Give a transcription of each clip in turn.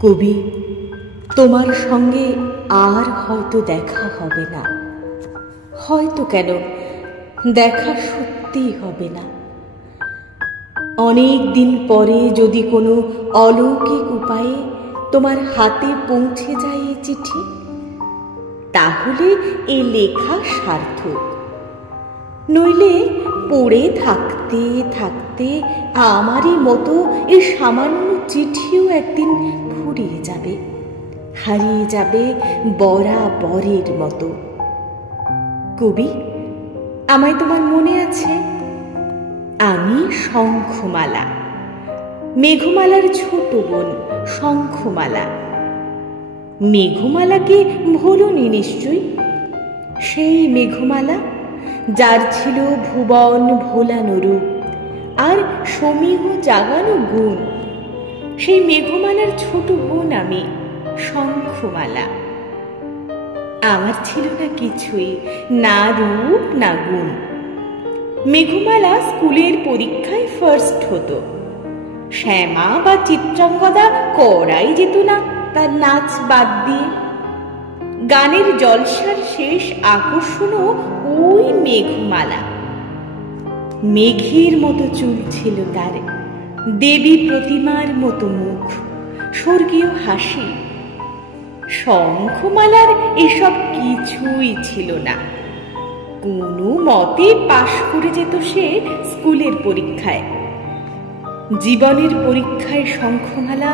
কবি, তোমার সঙ্গে আর হয়তো দেখা হবে না, হয়তো কেন, দেখা সত্যিই হবে না। অনেক দিন পরে যদি কোনো অলৌকিক উপায়ে তোমার হাতে পৌঁছে যায় এই চিঠি, তাহলে এ লেখা সার্থক। নইলে পড়ে থাকতে থাকতে আমারই মতো এই সামান্য চিঠিও একদিন ফুরিয়ে যাবে, হারিয়ে যাবে বরাবরের মতো। কবি, আমায় তোমার মনে আছে? আমি শঙ্খমালা, মেঘমালার ছোট বোন শঙ্খমালা। মেঘমালাকে ভোলনি নিশ্চয়ই? সেই মেঘমালা যার ছিল ভুবন ভোলানো রূপ আর সমীহ জাগানো গুণ, সেই মেঘমালার ছোট বোন আমি শঙ্খমালা। আমার ছিল না কিছুই, না রূপ না গুণ। মেঘমালা স্কুলের পরীক্ষায় ফার্স্ট হতো। শ্যামা বা চিত্রাঙ্গদা করাই যেত না তার নাচ বাদ দিয়ে। গানের জলসার শেষ আকর্ষণও ওই মেঘমালা। মেঘের মতো চুল ছিল তার, দেবী প্রতিমার মতো মুখ, স্বর্গীয় হাসি। শঙ্খমালার এসব কিছুই ছিল না। কোনো মতে পাশ করে যেত সে স্কুলের পরীক্ষায়। জীবনের পরীক্ষায় শঙ্খমালা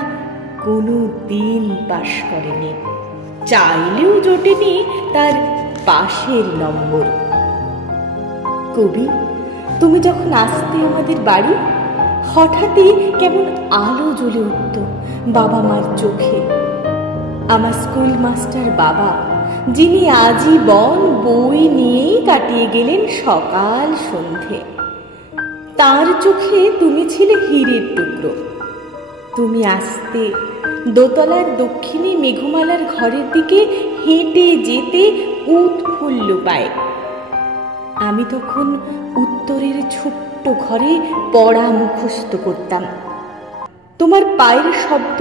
কোনো দিন পাশ করেনি, চাইলেও জোটেনি তার পাশের নম্বর। কবি, তুমি যখন আসতে আমাদের বাড়ি, হঠাৎই কেমন আলো জ্বলে উঠত বাবা মার চোখে। আমার স্কুল মাস্টার বাবা, যিনি আজীবন বই নিয়েই কাটিয়ে গেলেন সকাল সন্ধে, তার চোখে তুমি ছিলে হীরের টুকরো। তুমি আসতে দোতলার দক্ষিণে মেঘমালার ঘরের দিকে হেঁটে যেতে উৎফুল্ল পায়। আমি তখন উত্তরের ছোট্ট ঘরে পড়া মুখস্থ করতাম। তোমার পায়ের শব্দ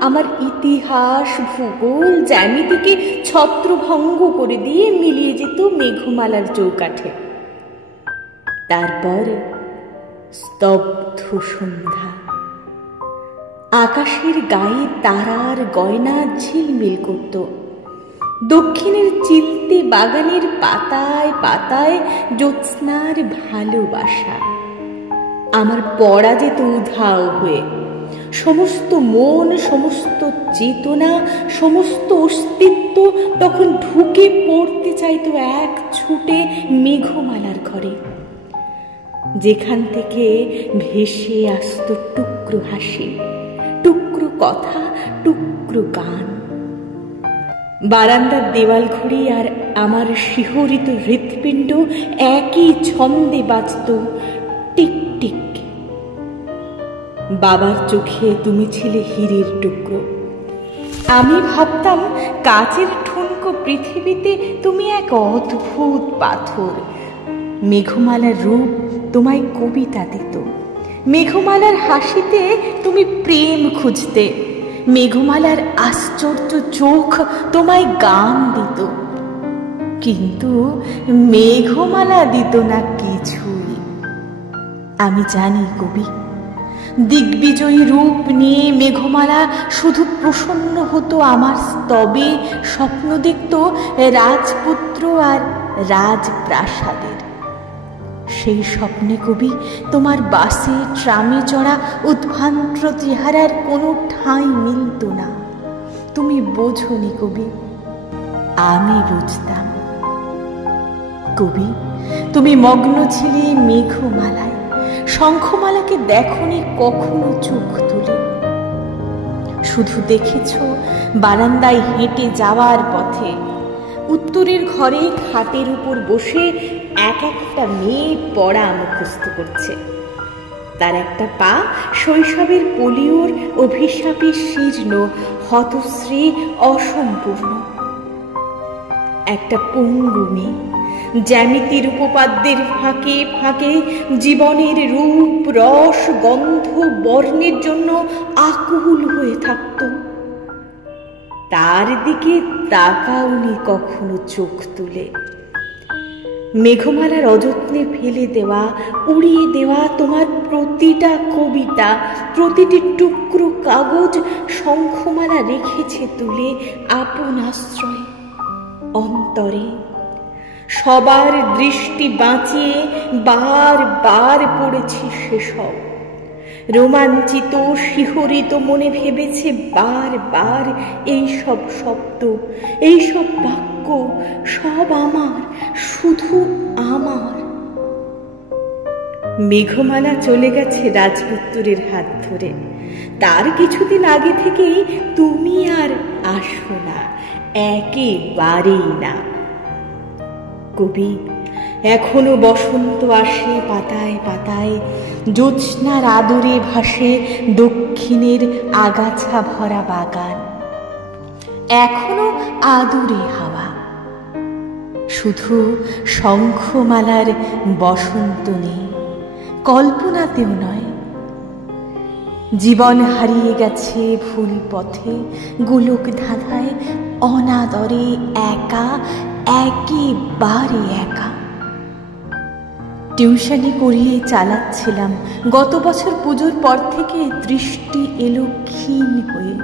আমার ইতিহাস, ভূগোল, জ্যামিতিকে ছত্রভঙ্গ করে দিয়ে মিলিয়ে যেত মেঘমালার চৌকাঠে। তারপর স্তব্ধ সন্ধ্যা। আকাশের গায়ে তারার গয়না ঝিলমিল করত। দক্ষিণের চিলতে বাগানের পাতায় পাতায় জ্যোৎস্নার ভালোবাসা। আমার পড়া যেত উধাও হয়ে। সমস্ত মন, সমস্ত চেতনা, সমস্ত অস্তিত্ব তখন ঢুকে পড়তে চাইতো এক ছুটে মেঘমালার ঘরে, যেখান থেকে ভেসে আসত টুকরো হাসি, টুকরো কথা, টুকরো গান। বারান্দার দেওয়াল ঘড়ি আর আমার শিহরিত হৃৎপিণ্ড একই ছন্দে বাজত, টিক টিক। বাবার চোখে তুমি ছিলে হীরের টুকরো। আমি ভাবতাম কাচের ঠুনকো পৃথিবীতে তুমি এক অদ্ভুত পাথর। মেঘমালার রূপ তোমায় কবিতা দিত। মেঘমালার হাসিতে তুমি প্রেম খুঁজতে। মেঘমালার আশ্চর্য চোখ তোমায় গান দিত। কিন্তু মেঘমালা দিত না কিছুই। আমি জানি কবি, দিগ্বিজয়ী রূপ নিয়ে মেঘমালা শুধু প্রসন্ন হতো আমার স্তবে, স্বপ্ন দেখত রাজপুত্র আর রাজপ্রাসাদের। সেই স্বপ্নে কবি তোমার বাসে ট্রামে চড়া উদ্ভ্রান্ত চেহারার কোনো ঠাঁই মিলত না। তুমি বোঝনি কবি, আমি বুঝতাম। কবি, তুমি মগ্ন ছিলে মেঘমালায়। শঙ্খমালাকে দেখনি কখনো চোখ তুলে। শুধু দেখেছ বারান্দায় হেঁটে যাওয়ার পথে, উত্তরের ঘরে খাটের উপর বসে এক একটা মেয়ে পড়া মুখস্থ করছে। তার একটা পা শৈশবের পোলিওর অভিশাপে শীর্ণ, হতশ্রী, অসম্পূর্ণ। একটা পঙ্গু মেয়ে জ্যামিতির উপপাদ্যের ফাঁকে ফাঁকে জীবনের রূপ, রস, গন্ধ, বর্ণের জন্য আকুল হয়ে থাকত। তার দিকে তাকাওনি কখনো চোখ তুলে। মেঘমালার অযত্নে ফেলে দেওয়া, উড়িয়ে দেওয়া তোমার প্রতিটা কবিতা, প্রতিটি টুকরো কাগজ শঙ্খমালা রেখেছে তুলে আপন আশ্রয় অন্তরে। সবার দৃষ্টি বাঁচিয়ে বারবার পড়েছি সেসব। রোমাঞ্চিত শিহরিত মনে ভেবেছে বারবার এইসব শব্দ, এইসব বাক্য, সব আমার, শুধু আমার। মেঘমালা চলে গেছে রাজপুত্রের হাত ধরে। তার কিছুদিন আগে থেকেই তুমি আর আসো না, একেবারেই না। কবি, এখনো বসন্ত আসে পাতায় পাতায়, জ্যোৎস্নার আদরে ভাসে দক্ষিণের আগাছা ভরা বাগান। এখনো আদরে হাওয়া, শুধু শঙ্খমালার বসন্ত নেই, কল্পনাতেও নয়। জীবন হারিয়ে গেছে ভুল পথে, গোলক ধাঁধায়, অনাদরে একা, একেবারে একা। টিউশনি করিয়ে চালাচ্ছিলাম, গত বছর পুজোর পর থেকে দৃষ্টি এলো ক্ষীণ হয়ে,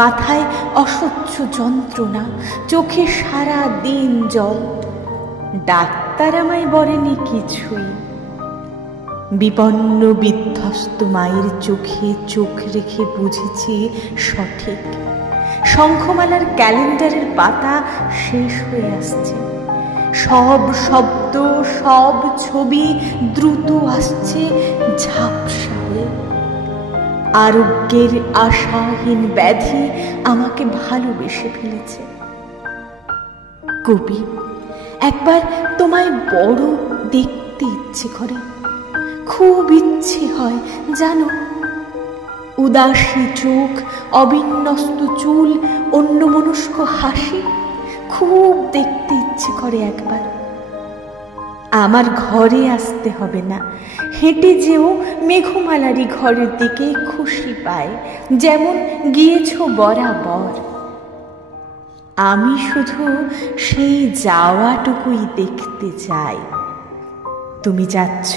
মাথায় অসহ্য যন্ত্রণা, চোখে সারা দিন জল। ডাক্তার আমায় বলেনি কিছুই। বিপন্ন বিধ্বস্ত মায়ের চোখে চোখ রেখে বুঝেছি সঠিক। শঙ্খমালার ক্যালেন্ডারের পাতা শেষ হয়ে আসছে। সব শব্দ, সব ছবি দ্রুত আসছে ঝাপসা হয়ে। আরোগ্যের আশাহীন ব্যাধি আমাকে ভালোবেসে ফেলেছে। কবি, একবার তোমায় বড় দেখতে ইচ্ছে করে, খুব ইচ্ছে হয় জানো। উদাসী চোখ, অবিন্যস্ত চুল, অন্যমনস্ক হাসি, খুব দেখতে ইচ্ছে করে একবার। আমার ঘরে আসতে হবে না, হেঁটে যেও মেঘমালারই ঘরের দিকে, খুশি পায় যেমন গিয়েছ বরাবর। আমি শুধু সেই যাওয়াটুকুই দেখতে চাই। তুমি যাচ্ছ,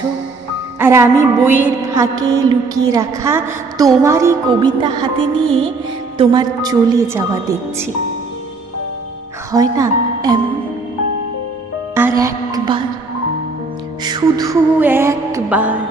আর আমি বইয়ের ফাঁকে লুকিয়ে রাখা তোমারই কবিতা হাতে নিয়ে তোমার চলে যাওয়া দেখছি। হয় না এমন? আর একবার, শুধু একবার।